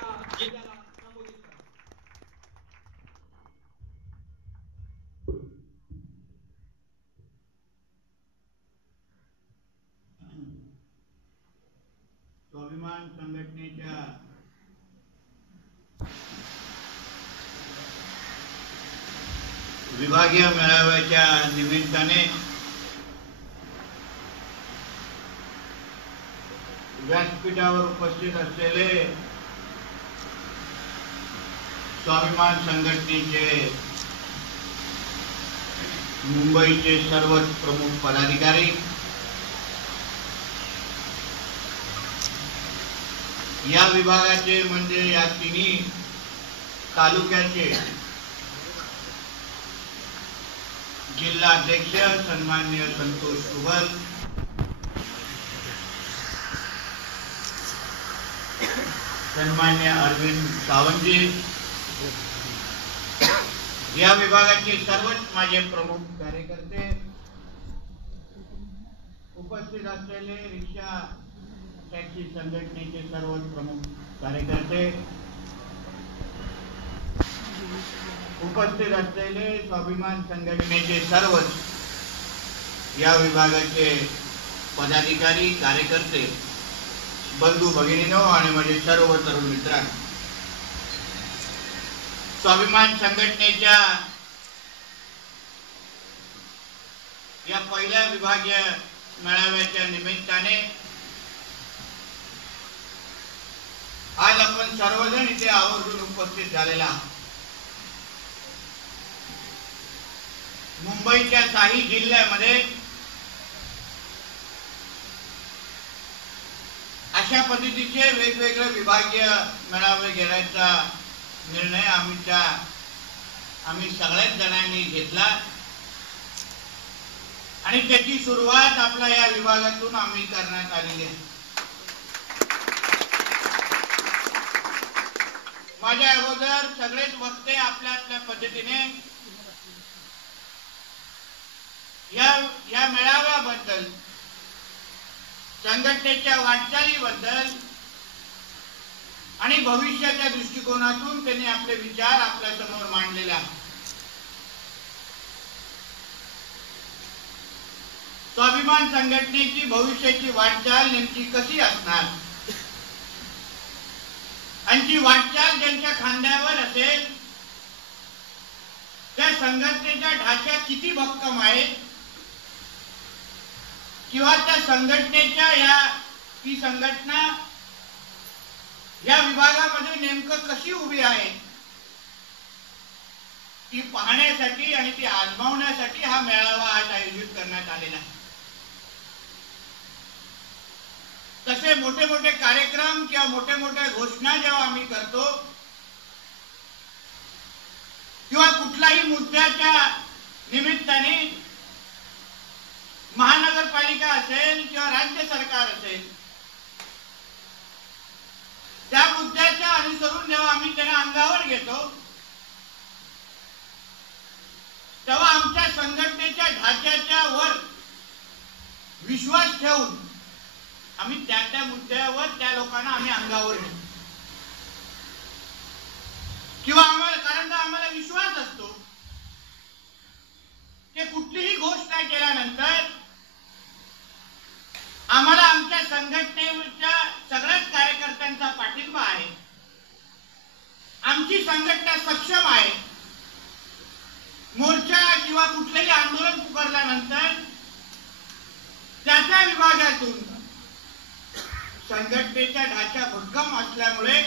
आमच्या जिल्ह्याला संबोधित करा. स्वाभिमान संघटनेच्या विभागीय मेळाव्याच्या निमित्ताने व्यासपीठावर उपस्थित असलेले स्वाभिमान संघटनेचे मुंबईचे सर्वच प्रमुख पदाधिकारी, या विभागाचे म्हणजे या तिन्ही तालुक्याचे जिल्हा अध्यक्ष सन्माननीय संतोष कुबल, सन्मान्य अरविंद सावंतजी, या विभागाचे सर्वच माझे प्रमुख कार्यकर्ते, उपस्थित असलेले रिक्षा टॅक्सी संघटनेचे सर्वच प्रमुख कार्यकर्ते, उपस्थित असलेले स्वाभिमान संघटनेचे सर्वच या विभागाचे पदाधिकारी, कार्यकर्ते, बंधू भगिनींनो आणि माझे सर्व तरुण मित्रांनो, स्वाभिमान संघटनेच्या या पहिल्या विभागीय मेळाव्याच्या निमित्ताने आज आपण सर्वजण इथे आवर्जून उपस्थित झालेला आहोत. मुंबईच्या काही जिल्ह्यामध्ये अशा पद्धतीचे वेगवेगळे विभागीय मेळावे घेण्याचा निर्णय आम्ही सगळ्याच जणांनी घेतला आणि त्याची सुरुवात आपल्या या विभागातून आम्ही करण्यात आलेली आहे. माझ्या अगोदर सगळेच वक्ते आपल्या आपल्या पद्धतीने या मेळाव्याबद्दल, संघटनेच्या वाटचालीबद्दल आणि भविष्याच्या दृष्टिकोनातून त्यांनी आपले विचार आपल्या समोर मांडलेले आहेत. स्वाभिमान संघटनेची भविष्याची वाटचाल नेमकी कशी असणार आणि ती वाटचाल ज्यांच्या खांद्यावर असेल त्या संघटनेच्या ढाचा किती भक्कम आहे किंवा त्या संघटनेच्या ती संघटना या विभागामध्ये नेमकं कशी उभी आहे ती पाहण्यासाठी आणि ती आजमावण्यासाठी हा मेळावा आज आयोजित करण्यात आलेला आहे. तसे मोठे मोठे कार्यक्रम किंवा मोठे मोठे घोषणा जेव्हा आम्ही करतो किंवा कुठल्याही मुद्द्याच्या निमित्ताने महानगरपालिका असेल किंवा राज्य सरकार असेल त्या मुद्द्याच्या अनुसरून जेव्हा आम्ही त्यांना अंगावर घेतो तेव्हा आमच्या संघटनेच्या ढाच्याच्या वर विश्वास ठेवून आम्ही त्या मुद्द्यावर त्या लोकांना आम्ही अंगावर घेतो किंवा कारण आम्हाला विश्वास असतो की कुठलीही घोषणा केल्यानंतर आम्हाला आमच्या संघटनेच्या सगळ्याच कार्यकर्त्यांचा पाठिंबा आहे. आमची संघटना सक्षम आहे. मोर्चा किंवा कुठलेही आंदोलन पुकारल्यानंतर त्या विभागातून संघटनेच्या ढाचा भक्कम असल्यामुळे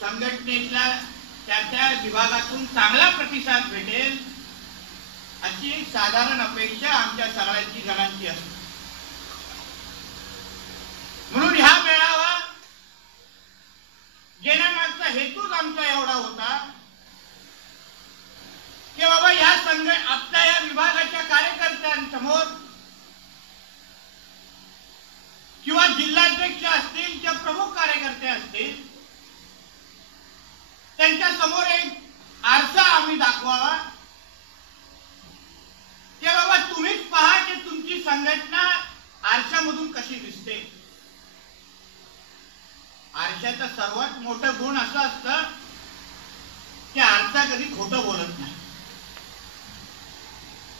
संघटनेला त्या विभागातून चांगला प्रतिसाद भेटेल अशी एक साधारण अपेक्षा आमच्या सगळ्यांची जणांची असते. म्हणून हा मेळावा घेण्यामागचा हेतूच आमचा एवढा होता की बाबा आपल्या या विभागाच्या कार्यकर्त्यांसमोर किंवा जिल्हाध्यक्ष असतील किंवा प्रमुख कार्यकर्ते असतील त्यांच्या समोर एक आरसा आम्ही दाखवावा की बाबा तुम्हीच पहा की तुमची संघटना आरशामधून कशी दिसते. आरशाचा सर्वात मोठं गुण असं असतं की आरसा कधी खोटं बोलत नाही.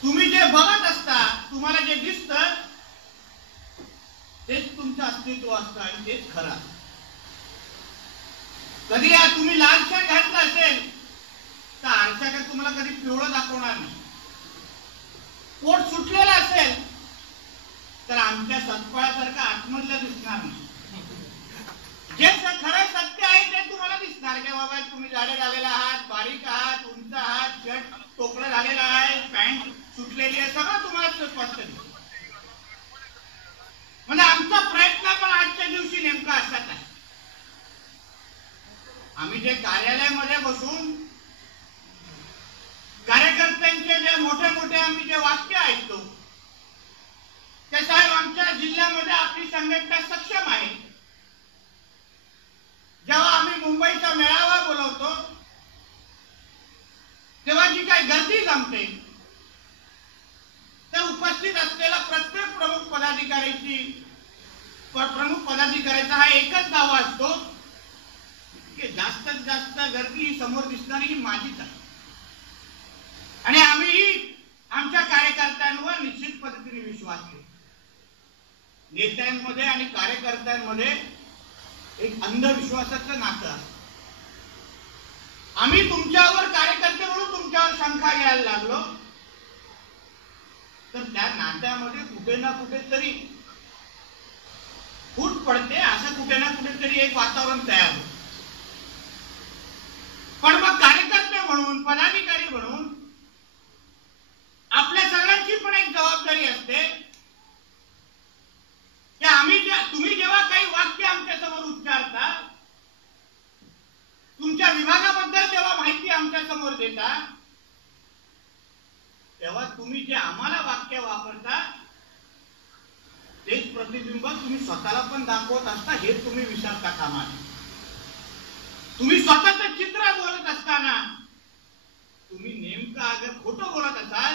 तुम्ही जे बघत असता, तुम्हाला जे दिसतं तेच तुमचं अस्तित्व असतं आणि तेच खरं. कधी तुम्ही लाल शर्ट घातला असेल तर आरसा काय तुम्हाला कधी पिवळं दाखवणार नाही. पोट सुटलेला असेल तर आमच्या सत्पाळासारखं आतमधलं दिसणार नाही. जे खरं सत्य आहे ते तुम्हाला दिसणार की बाबा तुम्ही जाडे झालेला आहात, बारीक आहात, उंच आहात, शर्ट टोकळं झालेला आहे, पॅन्ट सुटलेली आहे, सगळं तुम्हाला स्पष्ट दिसतं. म्हणजे आमचा प्रयत्न पण आजच्या दिवशी नेमका असाच आहे. आम्ही जे कार्यालयामध्ये बसून कार्यकर्त्यांचे जे मोठे मोठे आम्ही जे वाक्य ऐकतो ते साहेब आमच्या जिल्ह्यामध्ये आपली संघटना सक्षम आहे. जेव्हा आम्ही मुंबईचा मेळावा बोलवतो तेव्हा जी काही गर्दी जमते त्या उपस्थित असलेला प्रत्येक प्रमुख पदाधिकाऱ्याचा हा एकच दावा असतो की जास्तीत जास्त गर्दी ही समोर दिसणारी ही माझीच आहे. आणि आम्ही आमच्या कार्यकर्त्यांवर निश्चित पद्धतीने विश्वास ठेवतो. नेत्यांमध्ये आणि कार्यकर्त्यांमध्ये एक अंधविश्वासाचं नातं असतं. आम्ही तुमच्यावर कार्यकर्ते म्हणून तुमच्यावर शंका घ्यायला लागलो तर त्या नात्यामध्ये कुठे ना कुठेतरी फूट पडते. असं कुठे ना कुठेतरी एक वातावरण तयार होतं. पण मग कार्यकर्ते म्हणून, पदाधिकारी म्हणून आपल्या सगळ्यांची पण एक जबाबदारी असते की तुम्ही जेव्हा काही वाक्य आमच्या समोर उच्चारता, तुमच्या विभागाबद्दल जेव्हा माहिती आमच्या समोर देता, तेव्हा तुम्ही जे आम्हाला वाक्य वापरता तेच प्रतिबिंब तुम्ही स्वतःला पण दाखवत असता हे तुम्ही विसरता कामा नये. तुम्ही स्वतःचं चित्र बोलत असताना तुम्ही नेमकं अगर खोटं बोलत असाल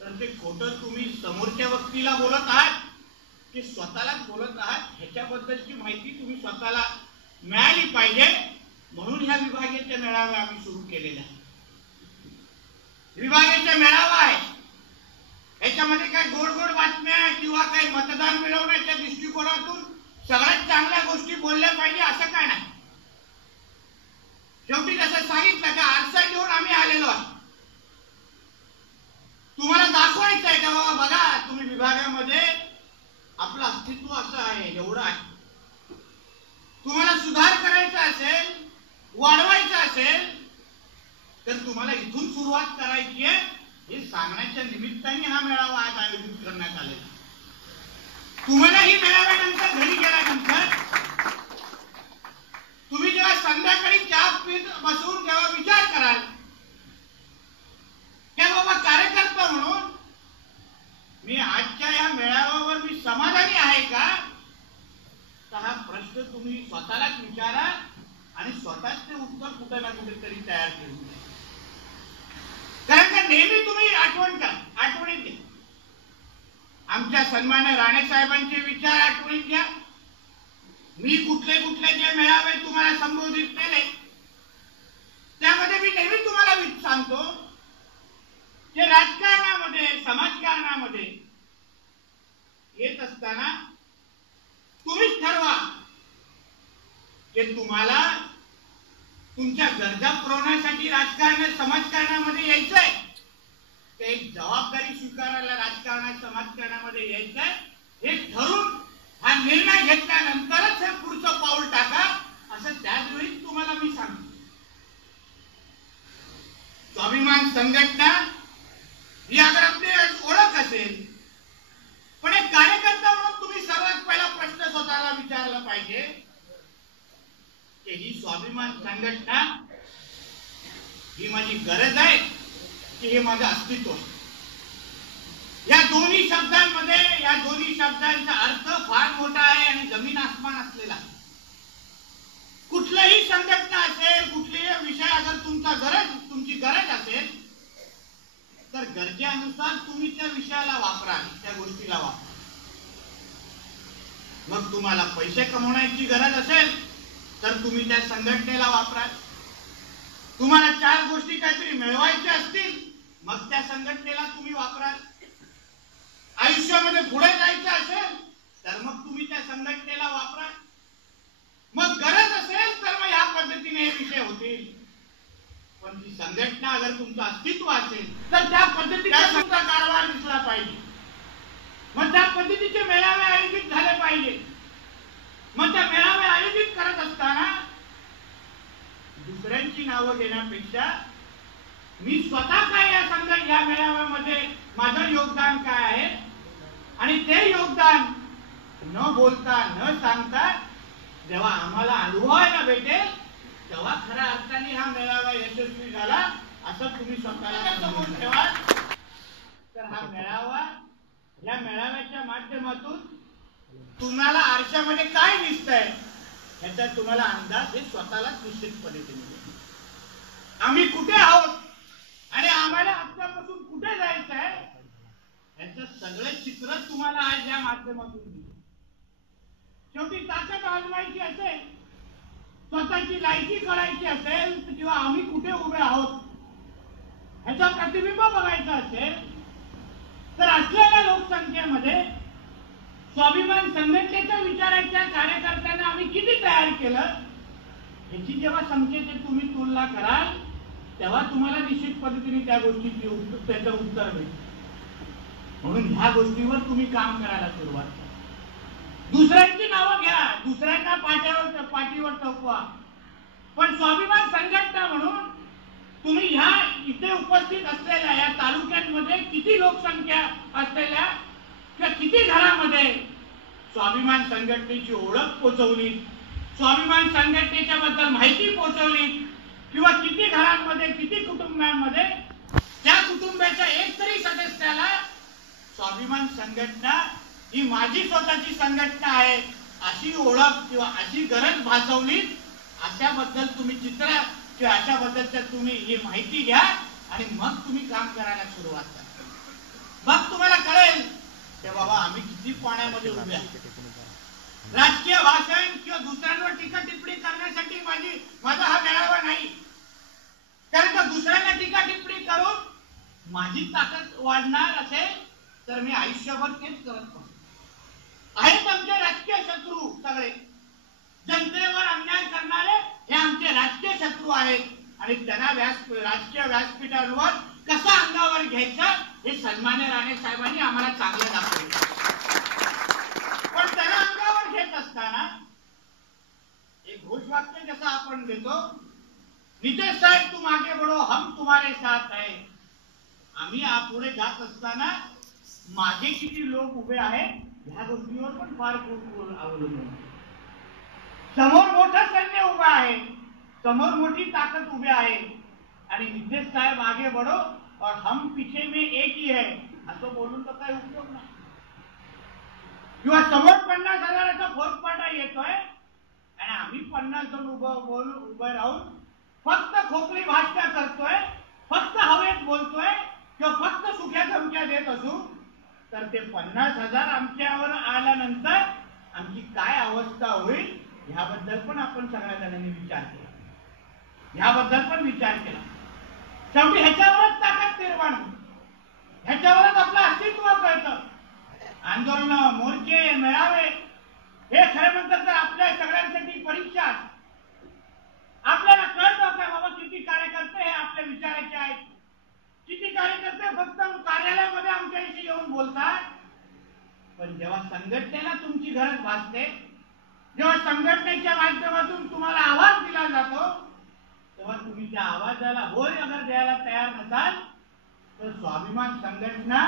तर ते खोटं तुम्ही समोरच्या व्यक्तीला बोलत आहात की स्वतःलाच बोलत आहात ह्याच्याबद्दलची माहिती तुम्ही स्वतःला मिळाली पाहिजे. म्हणून ह्या विभागीय मेळावे आम्ही सुरू केलेले आहे. विभागीय मेळावा आहे, याच्यामध्ये काय गोड गोड बातम्या किंवा काही मतदान मिळवण्याच्या दृष्टिकोनातून सगळ्यात चांगल्या गोष्टी बोलल्या पाहिजे असं काय नाही. शेवटी जसं सांगितलं का आरसा घेऊन आम्ही आलेलो आहोत. तुम्हाला दाखवायचं आहे का बाबा बघा तुम्ही विभागामध्ये आपलं अस्तित्व असं आहे, एवढं आहे. तुम्हाला सुधार करायचा असेल, वाढवायचा असेल तर तुम्हाला इथून सुरुवात करायची आहे हे सांगण्याच्या निमित्ताने हा मेळावा आज आयोजित करण्यात आलेला. तुम्हालाही मेळाव्यानंतर घरी गेल्यानंतर तुम्ही जेव्हा संध्याकाळी चहा पीत बसून जेव्हा विचार कराल की बाबा कार्यकर्ता म्हणून मी आजच्या या मेळाव्यावर मी समाधानी आहे का, तर हा प्रश्न तुम्ही स्वतःलाच विचारा आणि स्वतःच ते उत्तर कुठे ना कुठेतरी तयार करून द्या. कारण का नेहमी तुम्ही आठवणीत घ्या. आमच्या सन्मान्य राणे साहेबांचे विचार आठवणीत घ्या. मी कुठले कुठले जे मेळावे तुम्हाला संबोधित केले त्यामध्ये मी नेहमी तुम्हाला सांगतो की राजकारणामध्ये, समाजकारणामध्ये येत असताना तुम्हीच ठरवा की तुम्हाला तुमच्या गरजा पुरवण्यासाठी समाजकारणामध्ये यायचंय, एक जबाबदारी स्वीकारायला राजकारणात समाजकारणामध्ये यायचंय हे ठरून हा निर्णय घेतल्यानंतरच हे पुढचं पाऊल टाका असं त्याच वेळी तुम्हाला मी सांगतो. स्वाभिमान संघटना ही अगर आपली ओळख असेल, पण एक कार्यकर्ता म्हणून तुम्ही सर्वात पहिला प्रश्न स्वतःला विचारला पाहिजे की ही स्वाभिमान संघटना ही माझी गरज आहे की हे माझं अस्तित्व आहे. या दोन्ही शब्दांचा अर्थ फार मोठा आहे आणि जमीन आसमान असलेला. कुठलीही संघटना असेल, कुठलाही विषय अगर तुमची गरज असेल तर गरजेनुसार तुम्ही त्या विषयाला वापरा, त्या गोष्टीला वापरा. मग तुम्हाला पैसे कमवण्याची गरज असेल तर तुम्ही त्या संघटनेला वापराल. तुम्हाला 4 गोष्टी काहीतरी मिळवायच्या असतील मग त्या संघटनेला तुम्ही वापराल. आयुष्यामध्ये पुढे जायचं असेल तर मग तुम्ही त्या संघटनेला वापराल. मग गरज असेल तर मग या पद्धतीने हे विषय होतील. पण ती संघटना अगर तुमचं अस्तित्व असेल तर त्या पद्धतीचा तुमचा कारभार दिसला पाहिजे. मग त्या पद्धतीचे मेळावे आयोजित झाले पाहिजे. मग त्या मेळावे आयोजित करत असताना दुसऱ्यांची नावं घेण्यापेक्षा मी स्वतः काय या मेळाव्यामध्ये माझं योगदान काय आहे आणि ते योगदान न बोलता न सांगता जेव्हा आम्हाला अनुभवायला भेटेल तेव्हा खऱ्या अर्थाने हा मेळावा यशस्वी झाला असं तुम्ही स्वतःला समजून ठेवा. तर हा मेळावा, या मेळाव्याच्या माध्यमातून तुम्हाला आरशामध्ये काय दिसतंय याचा तुम्हाला अंदाज हे स्वतःला निश्चितपणे मिळेल. आम्ही कुठे आहोत आणि आम्हाला आत्तापासून कुठे जायचं आहे याचं सगळे चित्र तुम्हाला आज या माध्यमातून दिसेल. शेवटी ताकद आजमायची असेल, स्वतःची लायकी कळायची असेल किंवा आम्ही कुठे उभे आहोत ह्याचा प्रतिबिंब बघायचा असेल तर असलेल्या लोकसंख्येमध्ये स्वाभिमान संघटनेच्या विचाराच्या कार्यकर्त्यांना आम्ही किती तयार केलं याची जेव्हा संख्येची तुम्ही तुलना कराल तेव्हा तुम्हाला निश्चित पद्धतीने त्या गोष्टीची त्याचं उत्तर मिळेल. म्हणून ह्या गोष्टीवर तुम्ही काम करायला सुरुवात करा. दुसऱ्यांची नावं घ्या, दुसऱ्यांना पाठीवर टोकवा, पण स्वाभिमान संघटना म्हणून तुम्ही ह्या इथे उपस्थित असलेल्या या तालुक्यांमध्ये किती लोकसंख्या असलेल्या किंवा किती घरामध्ये स्वाभिमान संघटनेची ओळख पोचवली, स्वाभिमान संघटनेच्या बद्दल माहिती पोचवली किंवा किती घरांमध्ये किती कुटुंबांमध्ये त्या कुटुंबाच्या एक तरी सदस्याला स्वाभिमान संघटना ही माझी स्वतःची संघटना आहे अशी ओळख किंवा अशी गरज भासवली अशाबद्दल तुम्ही चित्र किंवा अशाबद्दलच्या तुम्ही ही माहिती घ्या आणि मग तुम्ही काम करायला सुरुवात करा. मग तुम्हाला कळेल की बाबा आम्ही किती पाण्यामध्ये उभे आहोत. राजकीय भाषण किंवा दुसऱ्यांवर टीका टिप्पणी करण्यासाठी माझा हा मेळावा नाही. कारण का दुसऱ्यांना टीका टिप्पणी करून माझी ताकद वाढणार असेल तर मी आयुष्यभर तेच करत असतो. आहेत आमचे राजकीय शत्रू सगळे, जनतेवर अन्याय करणारे हे आमचे राजकीय शत्रू आहेत आणि त्यांना राजकीय व्यासपीठावर कसा अंगावर घ्यायचं हे सन्मान्य राणे साहेबांनी आम्हाला चांगलं दाखवलं. पण त्यांना अंगावर घेत असताना एक घोषवाक्य जसं आपण देतो, नितेश साहेब तुम आगे बढ़ो हम तुम्हारे साथ है. आम्ही पुढे जात असताना मागे किती लोक उभे आहेत ह्या गोष्टीवर पण फार खूप अवलंबून. समोर मोठं सैन्य उभं आहे, समोर मोठी ताकद उभी आहे आणि नितेश साहेब आगे बढ़ो और हम पीछे में एक ही है असं बोलून तर काही उपयोग नाही. किंवा समोर 50,000चा फौजफाटा येतोय आणि आम्ही 50 जण उभे राहून फक्त खोकली भाषण करतोय, फक्त हवेत बोलतोय किंवा फक्त सुख्या धमक्या देत असू तर ते 50,000 आमच्यावर आल्यानंतर आमची काय अवस्था होईल ह्याबद्दल पण आपण सगळ्या जणांनी विचार केला. ह्याबद्दल पण विचार केला. शेवटी ह्याच्यावरच ताकद निर्माण होईल, ह्याच्यावरच आपलं अस्तित्व कळतं. आंदोलन, मोर्चे, मेळावे हे खरं म्हणतात तर आपल्या सगळ्यांसाठी परीक्षा. आपल्याला कळतं का बाबा किती कार्यकर्ते हे आपल्या विचाराचे आहेत, किती कार्यकर्ते फक्त कार्यालयामध्ये आमच्याशी येऊन बोलतात. पण जेव्हा संघटनेला तुमची गरज भासते, जेव्हा संघटनेच्या माध्यमातून तुम्हाला आवाज दिला जातो तेव्हा तुम्ही त्या आवाजाला होय अगर द्यायला तयार नसाल तर स्वाभिमान संघटना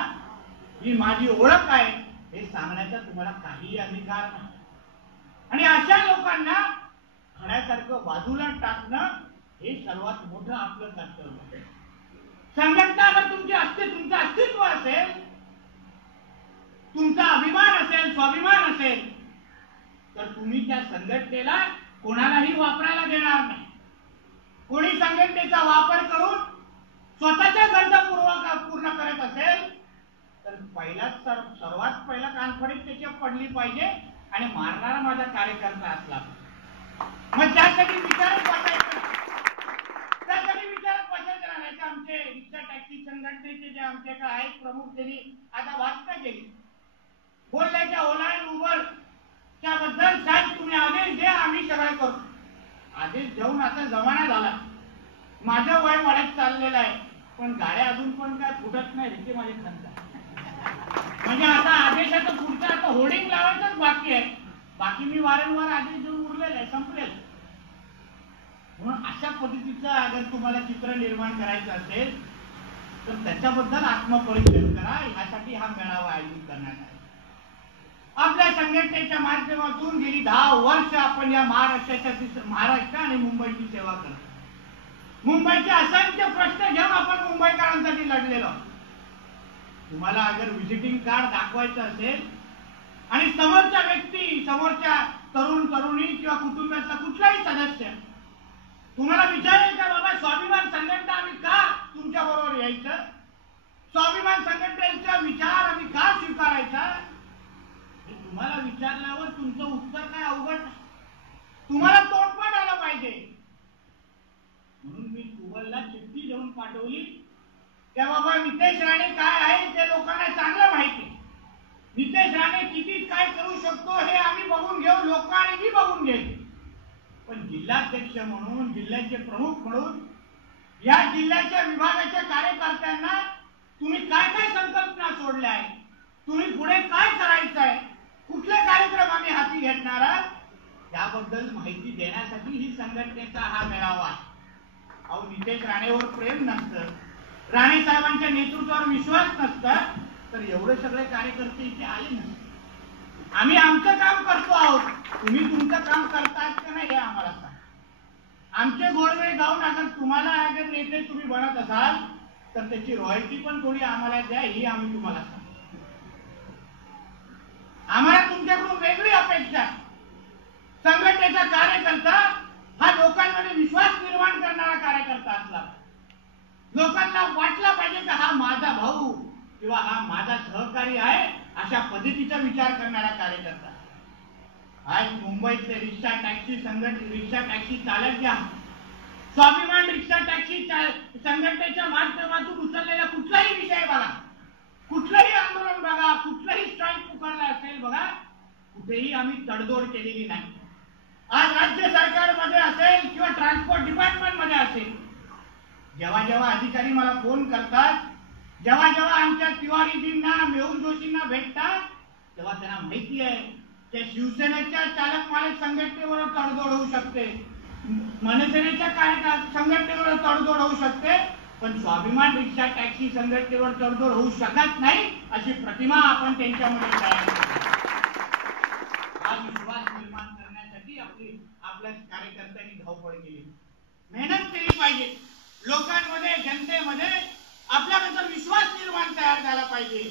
ही माझी ओळख आहे हे सांगण्याचा तुम्हाला काही अधिकार नाही. आणि अशा लोकांना खड्यासारखं बाजूला टाकणं हे सर्वात मोठं आपलं कर्तव्य आहे. संघटना अगर तुमचं अस्तित्व असेल, तुमचा अभिमान असेल, स्वाभिमान असेल तर तुम्ही त्या संघटनेला कोणालाही वापरायला देणार नाही. कोणी संघटनेचा वापर करून स्वतःच्या गरजा पूर्ण करत असेल तर सर्वात पहिला कानफडीत त्याची पडली पाहिजे आणि मारणारा माझा कार्यकर्ता असला मग त्यासाठी विचारच वाटायचं राहायचं. आमचे रिक्षा टॅक्सी संघटनेचे जे आमचे काय आहेत प्रमुख त्यांनी आता वाचना केली बोलल्याच्या ओला आणि उबर त्याबद्दल साहेब तुम्ही आदेश द्या आम्ही सगळं करू. आदेश देऊन आता जमाना झाला माझं वय वाढत चाललेलं आहे पण गाड्या अजून पण काय फुटत नाही हे माझे खंत म्हणजे आता आदेशाचं पुढचं आता होर्डिंग लावायचंच बाकी आहे. बाकी मी वारंवार आदेश देऊन उरलेलं आहे संपलेलं. म्हणून अशा पद्धतीचं अगर तुम्हाला चित्र निर्माण करायचं असेल तर त्याच्याबद्दल आत्मपरीक्षण करा. ह्यासाठी हा मेळावा आयोजित करण्यात आला. आपल्या संघटनेच्या माध्यमातून गेली 10 वर्ष आपण या महाराष्ट्र आणि मुंबईची सेवा करतो. मुंबईचे असंख्य प्रश्न घेऊन आपण मुंबईकरांसाठी लढलेलो. तुम्हाला अगर व्हिजिटिंग कार्ड दाखवायचं असेल आणि समोरच्या व्यक्ती समोरच्या तरुण तरुणी किंवा कुटुंबातला कुठलाही सदस्य तुम्हाला विचारेल का बाबा स्वाभिमान संघटना आम्ही का तुमच्या बरोबर यायचं स्वाभिमान संघटनेचा विचार आम्ही का स्वीकारायचा हे तुम्हाला विचारल्यावर तुमचं उत्तर काय अवघड तुम्हाला तोंडपाठ आलं पाहिजे. म्हणून मी गुगलला चिठ्ठी देऊन पाठवली त्या बाबा नितेश राणे काय आहे ते लोकांना चांगलं माहिती. नितेश राणे किती काय करू शकतो हे आम्ही बघून घेऊ लोक आणि मी बघून घेऊ. पण जिल्हाध्यक्ष म्हणून जिल्ह्याचे प्रमुख म्हणून या जिल्ह्याच्या विभागाच्या कार्यकर्त्यांना तुम्ही काय काय संकल्पना सोडल्या आहे तुम्ही पुढे काय करायचं आहे कुठले कार्यक्रम आम्ही हाती घेणार आहात याबद्दल माहिती देण्यासाठी ही संघटनेचा हा मेळावा आहे. अहो नितेश राणेवर प्रेम नसतं राणे साहेबांच्या नेतृत्वावर विश्वास नसता तर एवढे सगळे कार्यकर्ते इथे आले नसते. आम्ही आमचं काम करतो आहोत तुम्ही तुमचं काम करताय का नाही हे आम्हाला सांगा. आमचे गोडवे गाऊन अगर तुम्हाला अगर नेते तुम्ही बनत असाल तर त्याची रॉयल्टी पण थोडी आम्हाला द्या ही आम्ही तुम्हाला सांगतो. आम्हाला तुमच्याकडून वेगळी अपेक्षा. संघटनेचा कार्यकर्ता हा लोकांमध्ये विश्वास निर्माण करणारा कार्यकर्ता असला लोकांना वाटला पाहिजे की हा माझा भाऊ किंवा हा माझा सहकारी आहे अशा पद्धतीचा विचार करणारा कार्यकर्ता. आज मुंबईतले रिक्षा टॅक्सी रिक्षा टॅक्सी चालक घ्या स्वाभिमान रिक्षा टॅक्सी संघटनेच्या माध्यमातून उचललेला कुठलाही विषय बघा कुठलंही आंदोलन बघा कुठलंही स्ट्राईक पुकारला असेल बघा कुठेही आम्ही तडजोड केलेली नाही. आज राज्य सरकारमध्ये असेल किंवा ट्रान्सपोर्ट डिपार्टमेंट मध्ये असेल जेव्हा जेव्हा अधिकारी मला फोन करतात जेव्हा जेव्हा आमच्या तिवारीजींना मेहुल जोशींना भेटतात तेव्हा त्यांना माहिती आहे की शिवसेनेच्या चालक मालक संघटनेवर तडजोड होऊ शकते मनसेनेच्या संघटनेवर तडजोड होऊ शकते पण स्वाभिमान रिक्षा टॅक्सी संघटनेवर तडजोड होऊ शकत नाही अशी प्रतिमा आपण त्यांच्यामध्ये तयार करतो. हा विश्वास निर्माण करण्यासाठी आपल्या कार्यकर्त्यांनी धावपळ केली मेहनत केली पाहिजे. लोकांमध्ये जनतेमध्ये आपल्याबद्दल विश्वास निर्माण तयार झाला पाहिजे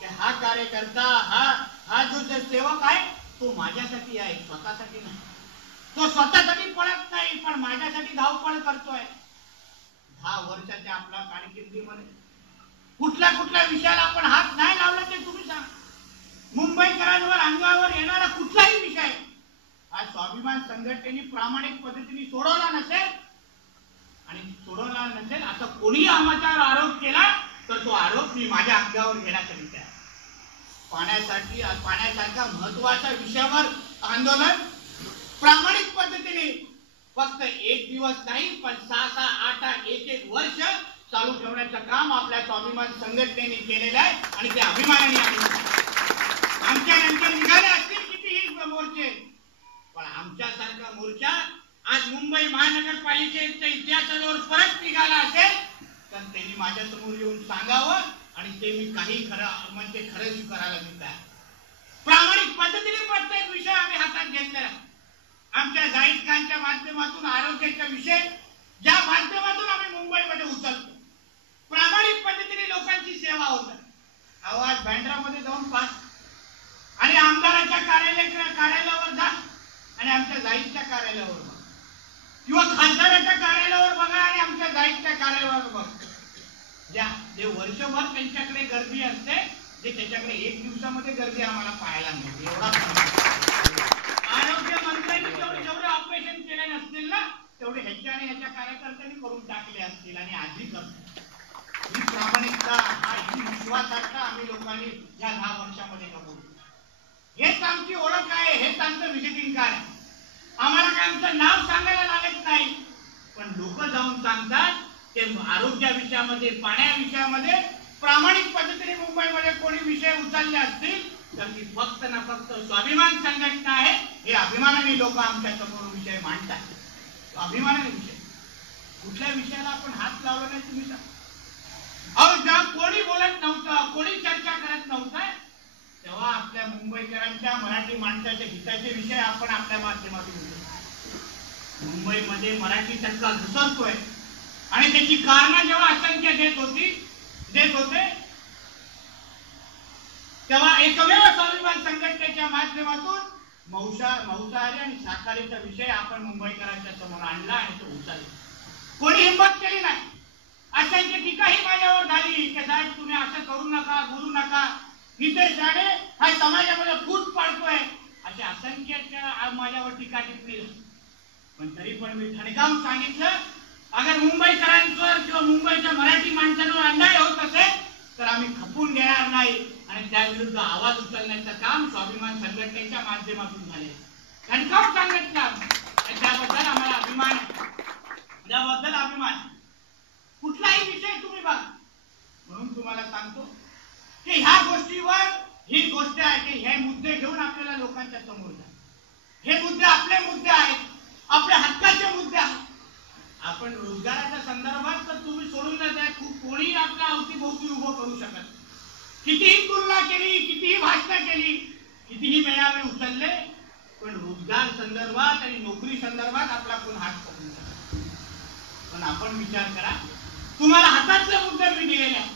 की हा कार्यकर्ता हा जो सेवक आहे तो माझ्यासाठी आहे स्वतःसाठी नाही. तो स्वतःसाठी पळत नाही पण माझ्यासाठी धावपळ करतोय. 10 वर्षाच्या आपल्या कारकिर्दीमध्ये कुठल्या विषयाला आपण हात नाही लावला ते तुम्ही सांगा. मुंबईकरांवर अंगावर येणारा कुठलाही विषय हा स्वाभिमान संघटनेने प्रामाणिक पद्धतीने सोडवला नसेल आणि सोडवला नसेल असा कोणीही आमच्यावर आरोप केला तर तो आरोप मी माझ्या अंगावर घेण्यासाठी आहे. पाण्यासारख्या महत्वाच्या विषयावर आंदोलन प्रामाणिक पद्धतीने फक्त एक दिवस नाही पण 6-6, 8-8, 1-1 वर्ष चालू ठेवण्याचं काम आपल्या स्वाभिमान संघटनेने केलेलं आहे आणि ते अभिमानाने आमच्या नंतर निघाले असतील कितीही मोर्चे पण आमच्यासारखा मोर्चा आज मुंबई महानगरपालिकेच्या इतिहासावर परत निघाला असेल तर त्यांनी माझ्यासमोर येऊन सांगावं आणि ते मी काही खरं म्हणजे खरं स्वीकारायला मी तयार. प्रामाणिक पद्धतीने प्रत्येक विषय आम्ही हातात घेतलेला. आमच्या जाहीद खानच्या माध्यमातून आरोग्याचा विषय ज्या माध्यमातून आम्ही मुंबईमध्ये उचलतो प्रामाणिक पद्धतीने लोकांची सेवा होत. आवाज बँड्रामध्ये जाऊन पास आणि आमदाराच्या कार्यालयावर जा आणि आमच्या जाहीदच्या कार्यालयावर बघा किंवा खासदाराच्या कार्यालयावर बघा आणि आमच्या जाहीदच्या कार्यालयावर बघा. जे वर्षभर त्यांच्याकडे गर्दी असते जे त्याच्याकडे 1 दिवसामध्ये गर्दी आम्हाला पाहायला मिळते एवढा आतापर्यंत जेवढे ऑपरेशन केले नसतील ना तेवढे ह्याच्या आणि ह्याच्या कार्यकर्त्यांनी करून टाकले असतील आणि आधी करतो. ही प्रामाणिकता ही विश्वासार्हता आम्ही लोकांनी या 10 वर्षामध्ये कमवली. हेच आमची ओळख आहे, हेच आमचं व्हिजिटिंग कार्ड आहे. आम्हाला काय आमचं नाव सांगायला लागत नाही, पण लोक जाऊन सांगतात ते आरोग्या विषयामध्ये, पाण्या विषयामध्ये प्रामाणिक पद्धतीने मुंबईमध्ये कोणी विषय उचलले असतील तर ती फक्त ना फक्त स्वाभिमान संघटना आहे. हे अभिमानाने लोक आमच्या समोर विषय मांडतात. अभिमानाने विषय, कुठल्या विषयाला आपण हात लावला नाही तुम्ही सांगा. अहो जेव्हा कोणी बोलत नव्हतं, कोणी चर्चा करत नव्हतं, तेव्हा आपल्या मुंबईकरांच्या, मराठी माणसाच्या हिताचे विषय आपण आपल्या माध्यमातून बोलतो. मुंबईमध्ये मराठी टक्का घसरतोय आणि त्याची कारणं जेव्हा असंख्य देत होते तेव्हा एकमेव स्वाभिमान संघटनेच्या माध्यमातून मांसाहारी आणि शाकाहारीचा विषय आपण मुंबईकरांच्या समोर आणला आणि तो उचलला. कोणी हिंमत केली नाही. असंख्य टीकाही माझ्यावर झाली की साहेब तुम्ही असं करू नका, बोलू नका, नितेश राणे हा समाजामध्ये फूट पाडतोय, असे असंख्य माझ्यावर टीका टिप्पणी. पण तरी पण मी ठणकावून सांगितलं, अगर मुंबईकरांवर किंवा मुंबईच्या मराठी माणसांवर अन्याय होत असेल तर आम्ही खपून घेणार नाही आणि त्याविरुद्ध आवाज उचलण्याचं काम स्वाभिमान संघटनेच्या माध्यमातून झाले. ठणकावून सांगितलं, त्याबद्दल आम्हाला अभिमान आहे, त्याबद्दल अभिमान. कुठलाही विषय तुम्ही बघा, म्हणून तुम्हाला सांगतो की ह्या गोष्टीवर ही गोष्ट आहे की हे मुद्दे घेऊन आपल्याला लोकांच्या समोर जा. हे मुद्दे आपले मुद्दे आहेत, आपल्या हक्काचे मुद्दे आहेत. आपण रोजगाराच्या संदर्भात तर तुम्ही सोडून न द्या, कोणी आपल्या अवतीभोवती उभं करू शकत. कितीही तुलना केली, कितीही भाषणं केली, कितीही मेळावे उचलले, पण रोजगार संदर्भात आणि नोकरी संदर्भात आपला कोण हात पकडू शकत. पण आपण विचार करा, तुम्हाला हातातले मुद्दे मी दिलेले आहेत.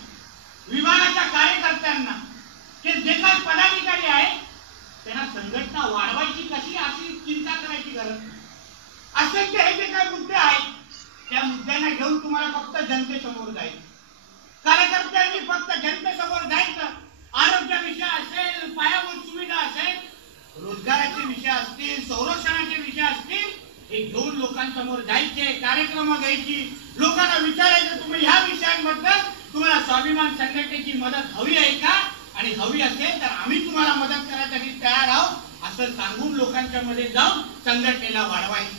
विभागाच्या कार्यकर्त्यांना जे काही पदाधिकारी आहेत त्यांना संघटना वाढवायची कशी अशी चिंता करायची गरज नाही. असंख्य हे जे काही मुद्दे आहेत त्या मुद्द्यांना घेऊन तुम्हाला फक्त जनतेसमोर जायचं. कार्यकर्त्यांनी फक्त जनतेसमोर जायचं. आरोग्य विषय असेल, पायाभूत सुविधा असेल, रोजगाराचे विषय असतील, संरक्षणाचे विषय असतील, हे घेऊन लोकांसमोर जायचे, कार्यक्रम घ्यायची, लोकांना विचारायचं तुम्ही ह्या विषयांबद्दल तुम्हाला स्वाभिमान संघटनेची मदत हवी आहे का, आणि हवी असेल तर आम्ही तुम्हाला मदत करण्यासाठी तयार आहोत असं सांगून लोकांच्या मध्ये जाऊन संघटनेला वाढवायचं.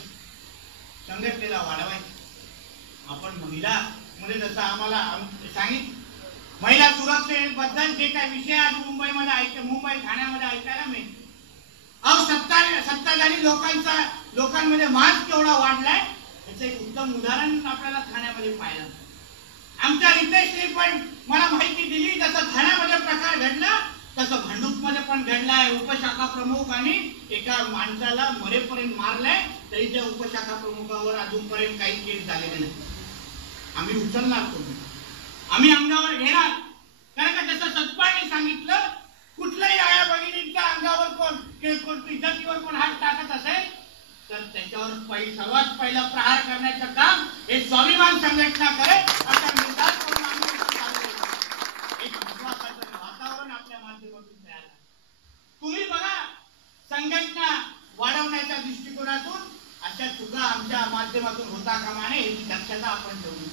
आपण महिला मध्ये जसं आम्हाला सांगितलं, महिला सुरक्षेबद्दल जे काही विषय आज मुंबईमध्ये मुंबई ठाण्यामध्ये ऐकायला मिळते. अहो सत्ताधारी लोकांमध्ये मास केवढा वाढलाय याचं एक उत्तम उदाहरण आपल्याला ठाण्यामध्ये पाहायला. आमच्या रितेशने पण मला माहिती दिली, जसं ठाण्यामध्ये प्रकार घडला तसं भांडूपमध्ये पण घडलाय. उपशाखा प्रमुख आणि एका माणसाला मरेपर्यंत मारलाय, तरी त्या उपशाखा प्रमुखावर अजूनपर्यंत काही केस झालेले नाही. आम्ही उचलणार कोणी, आम्ही अंगावर घेणार. कारण का जसं सत्पाने सांगितलं, कुठल्याही आया भगिनींच्या अंगावर कोण इज्जतीवर कोण हात टाकत असेल तर त्याच्यावर सर्वात पहिला प्रहार करण्याचं काम हे स्वाभिमान संघटना करेल. असा निर्धार करून आम्ही एक विश्वासाचं वातावरण आपल्या माध्यमातून तयार आहे. तुम्ही बघा, संघटना वाढवण्याच्या दृष्टिकोनातून अशा चुका आमच्या माध्यमातून होता कामा नये याची दक्षता आपण ठेवली.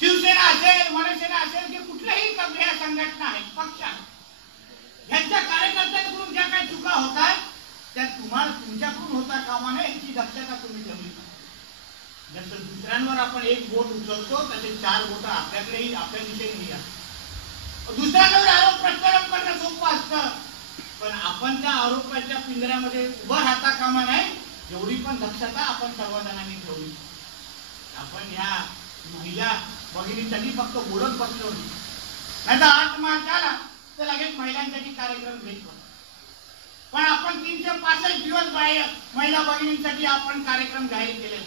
शिवसेना असेल, मनसेना असेल की कुठल्याही संघटना आहेत, पक्ष आहेत, यांच्या कार्यकर्त्यांकडून ज्या काही चुका होतात त्या तुमच्याकडून होता कामा नये याची दक्षता तुम्ही ठेवली. जसं दुसऱ्यांवर आपण एक बोट उचलतो तसे 4 बोट आपल्याकडेही आपल्या दिशेने घ्या. दुसऱ्यांवर आरोप प्रत्यारोप करणं सोपं असतं, पण आपण त्या आरोपाच्या पिंजऱ्यामध्ये उभं राहता कामा नये एवढी पण दक्षता आपण सर्वजणांनी ठेवली. आपण ह्या महिला भगिनींसाठी फक्त बोलत बसलो नाही तर 8 मार्च आला तर लगेच महिलांसाठी कार्यक्रम घेतला. पण आपण 365 दिवस महिला भगिनींसाठी आपण कार्यक्रम जाहीर केले.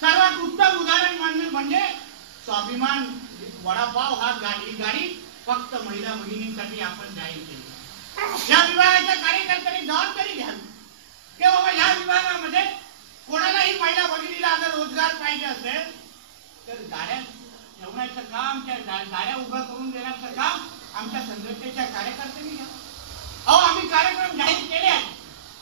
सर्वात उत्तम उदाहरण म्हणजे स्वाभिमान वडापाव हा गाडी फक्त महिला भगिनींसाठी आपण जाहीर केली. या विभागाच्या कार्यकर्त्यांनी जबाबदारी घ्यावी की बाबा या विभागामध्ये कोणालाही महिला भगिनीला अगर रोजगार पाहिजे असेल तर गाड्या ठेवण्याचं काम, त्या गाड्या उभं करून देण्याचं काम आमच्या संघटनेच्या कार्यकर्त्यांनी घ्या. अहो आम्ही कार्यक्रम जाहीर केले आहेत,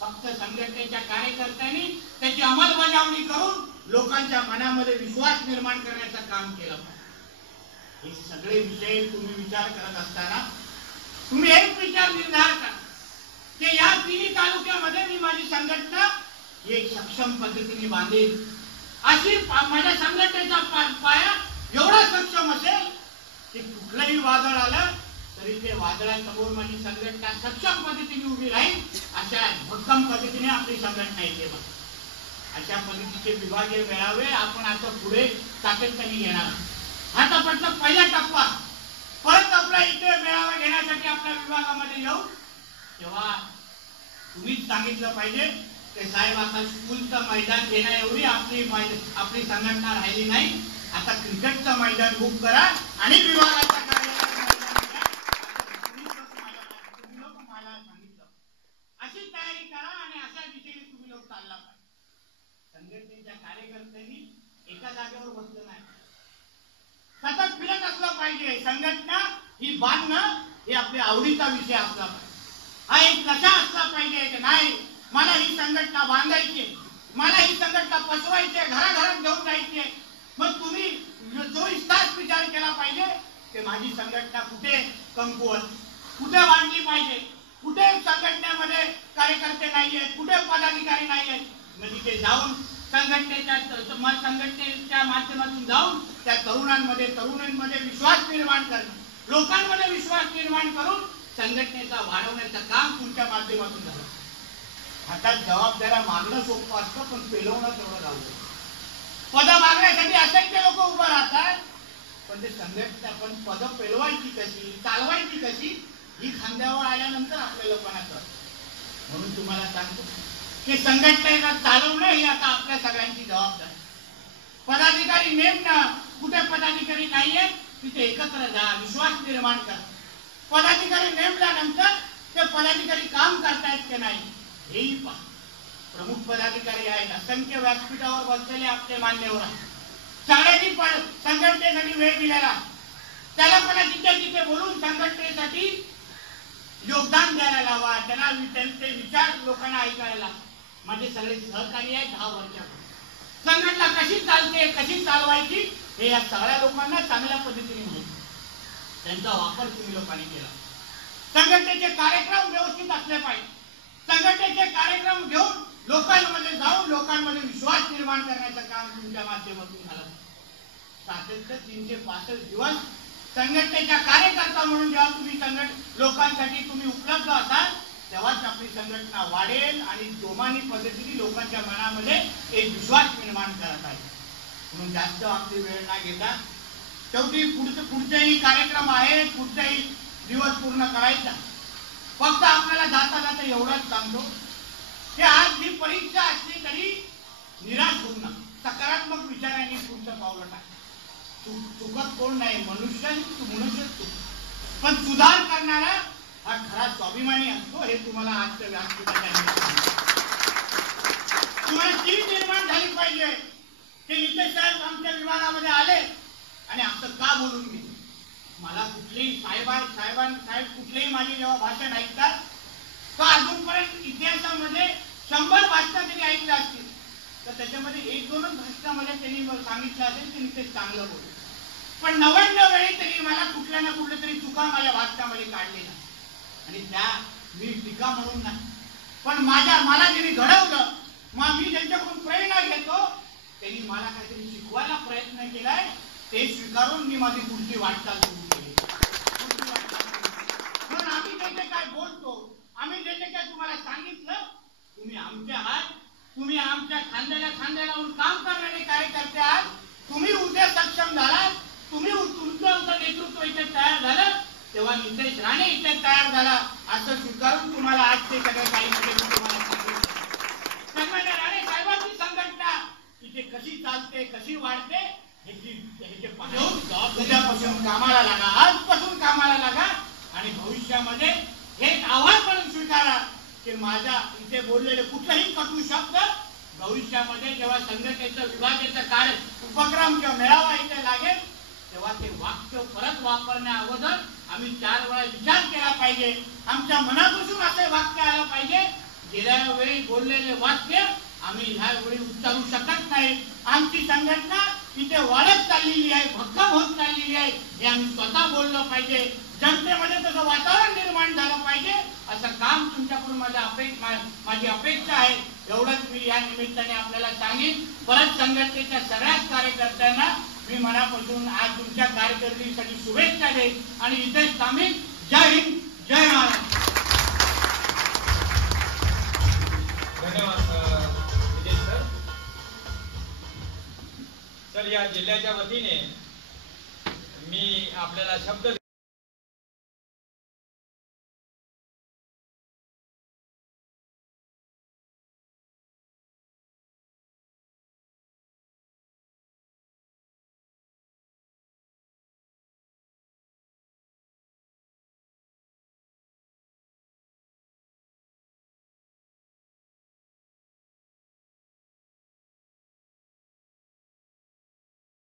फक्त संघटनेच्या कार्यकर्त्यांनी त्याची अंमलबजावणी करून लोकांच्या मनामध्ये विश्वास निर्माण करण्याचं काम केलं पाहिजे। हे सगळे विषय तुम्ही विचार करत असताना तुम्ही एक विचार निर्धार करा की या तिन्ही तालुक्यामध्ये मी माझी संघटना एक सक्षम पद्धतीने बांधेल। अशी माझ्या संघटनेचा पाया एवढा सक्षम असेल की कुठलंही वादळ आलं तरी ते वादळासमोर माझी संघटना सक्षम पद्धतीने उभी राहील। अशा भक्कम पद्धतीने आपली संघटना इथे बघ। अशा पद्धतीचे विभागीय मेळावे आपण आता पुढे सातत्याने घेणार। आता फक्त पहिला टप्पा, परत आपला इथे मेळावा घेण्यासाठी आपल्या विभागामध्ये येऊ तेव्हा तुम्हीच सांगितलं पाहिजे की साहेब आता स्कूलचं मैदान घेण्या एवढी आपली संघटना राहिली नाही, आता क्रिकेटचं मैदान बुक करा आणि विभागाचा अशी तयारी करा आणि अशा दिशेने तुम्ही लोक चालला पाहिजे। संघटनेच्या कार्यकर्त्यांनी एका जागेवर बसलं नाही, सतत फिरत असलं पाहिजे। संघटना ही बांधणं हे आपल्या आवडीचा विषय असला पाहिजे। हा एक नशा असला पाहिजे की नाही मला ही संघटना बांधायची, मला ही संघटना पसवायची, घराघरात घेऊन जायची। मग तुम्ही 24 तास विचार केला पाहिजे की माझी संघटना कुठे कमकुवत, कुठे बांधली पाहिजे, कुठे संघटनेमध्ये कार्यकर्ते नाही आहेत, कुठे पदाधिकारी नाही आहेत। मग तिथे जाऊन संघटनेच्या माध्यमातून जाऊन त्या तरुणांमध्ये विश्वास निर्माण करणं, लोकांमध्ये विश्वास निर्माण करून संघटनेचा वाढवण्याचं काम तुमच्या माध्यमातून झालं। आता जबाबदाऱ्या मागणं सोपं असतं पण पेलवणं तेवढं राहतं। पद मागण्यासाठी असंख्य लोक उभं राहतात पण ते संघटना पण पद पेलवायची कशी, चालवायची कशी ही खांद्यावर आल्यानंतर आपल्या लोकांना कळतं। म्हणून तुम्हाला सांगतो की संघटनेला चालवणं ही आता आपल्या सगळ्यांची जबाबदारी। पदाधिकारी नेमणं, कुठे पदाधिकारी नाहीये तिथे एकत्र जा, विश्वास निर्माण करा। पदाधिकारी नेमल्यानंतर ते पदाधिकारी काम करतायत की नाही हेही पहा। प्रमुख पदाधिकारी आहेत, असंख्य व्यासपीठावर बसलेले आपले मान्यवर आहेत, सगळ्यांनी संघटनेसाठी वेळ दिलेला, त्याला पण तिथे बोलून संघटनेसाठी योगदान द्यायला लावा, त्यांना त्यांचे विचार लोकांना ऐकायला। माझे सगळे सहकारी आहेत 10 वर्षापासून। संघटना कशी चालते, कशी चालवायची हे या सगळ्या लोकांना चांगल्या पद्धतीने माहिती, त्यांचा वापर तुम्ही लोकांनी केला। संघटनेचे कार्यक्रम व्यवस्थित असले पाहिजे। संघटनेचे कार्यक्रम घेऊन लोकांमध्ये जाऊन लोकांमध्ये विश्वास निर्माण करण्याचं काम तुमच्या माध्यमातून झालं। सातत्य 365 दिवस संघटनेच्या कार्यकर्ता म्हणून जेव्हा तुम्ही लोकांसाठी तुम्ही उपलब्ध असाल तेव्हाच आपली संघटना वाढेल आणि जोमानी पद्धतीने लोकांच्या मनामध्ये एक विश्वास निर्माण करत आहे। म्हणून जास्त आपली वेळ न घेता शेवटी पुढचेही कार्यक्रम आहेत, पुढचाही दिवस पूर्ण करायचा। फक्त आपल्याला जाता जाता एवढंच सांगतो की आज ही परीक्षा असली तरी निराश होऊ नका, सकारात्मक विचारांनी पुढचं पावलं टाका। चुकत कोण नाही, मनुष्य चुक पण सुधार करणारा हा खरा स्वाभिमानी असतो। हे तुम्हाला आजच्या व्यासपीठाच्या तुम्हाला ती निर्माण झाली पाहिजे की नितेश साहेब आमच्या विभागामध्ये आले आणि असं का बोलून गेले। मला कुठलेही साहेब कुठलेही माझे जेव्हा भाषण ऐकतात तर अजूनपर्यंत इतिहासामध्ये 100 भाषणं त्यांनी ऐकले असतील तर त्याच्यामध्ये 1-2च भाषणामध्ये त्यांनी सांगितलं असेल की नितेश चांगलं बोलतो, पण 99 वेळी त्यांनी मला कुठल्या ना कुठल्या तरी चुका माझ्या भाषणामध्ये काढलेल्या आणि त्या मी टीका म्हणून नाही पण मला ज्यांनी घडवलं मग मी ज्यांच्याकडून प्रेरणा घेतो त्यांनी मला काहीतरी शिकवायला प्रयत्न केलाय ते स्वीकारून मी माझी पुढची वाटचाल सुरू केली। म्हणून आम्ही जे काय बोलतो, आम्ही जे काय तुम्हाला सांगितलं, तुम्ही आमचे आहात, तुम्ही आमच्या खांद्याला लावून काम करणारे कार्यकर्ते आहात। तुम्ही उद्या सक्षम झाला, तुम्ही तुमचं नेतृत्व इथे तयार झालं तेव्हा नितेश राणे इथे तयार झाला असं स्वीकारून तुम्हाला आज ते सगळं काही तुम्हाला सांगितलं। सन्माननीय राणे साहेबांची संघटना इथे कशी चालते, कशी वाढते ह्याचे पाहून उद्यापासून कामाला लागा, आजपासून कामाला लागा आणि भविष्यामध्ये हे आव्हान म्हणून स्वीकारा की माझ्या इथे बोललेले कुठलाही कटू शब्द भविष्यामध्ये जेव्हा संघटनेचं विभागाचं कार्य उपक्रम किंवा मेळावा इथे लागेल तेव्हा ते वाक्य परत वापरण्या अगोदर आम्ही 4 वेळा विचार केला पाहिजे। आमच्या मनापासून असे वाक्य आलं पाहिजे गेल्या वेळी बोललेले वाक्य आम्ही ह्या वेळी उच्चारू शकत नाही. आमची संघटना इथे वाढत चाललेली आहे, भक्कम होत चाललेली आहे. हे आम्ही स्वतः बोललं पाहिजे. जनतेमध्ये तसं वातावरण निर्माण झालं पाहिजे. असं काम तुमच्याकडून माझी अपेक्षा आहे. एवढंच मी या निमित्ताने आपल्याला सांगेन. परत संघटनेच्या सगळ्याच कार्यकर्त्यांना मी मनापासून आज तुमच्या कारकिर्दीसाठी शुभेच्छा देईन आणि इथेच थांबेन. जय हिंद, जय महाराष्ट्र. धन्यवाद विजय सर. सर, या जिल्ह्याच्या वतीने मी आपल्याला शब्द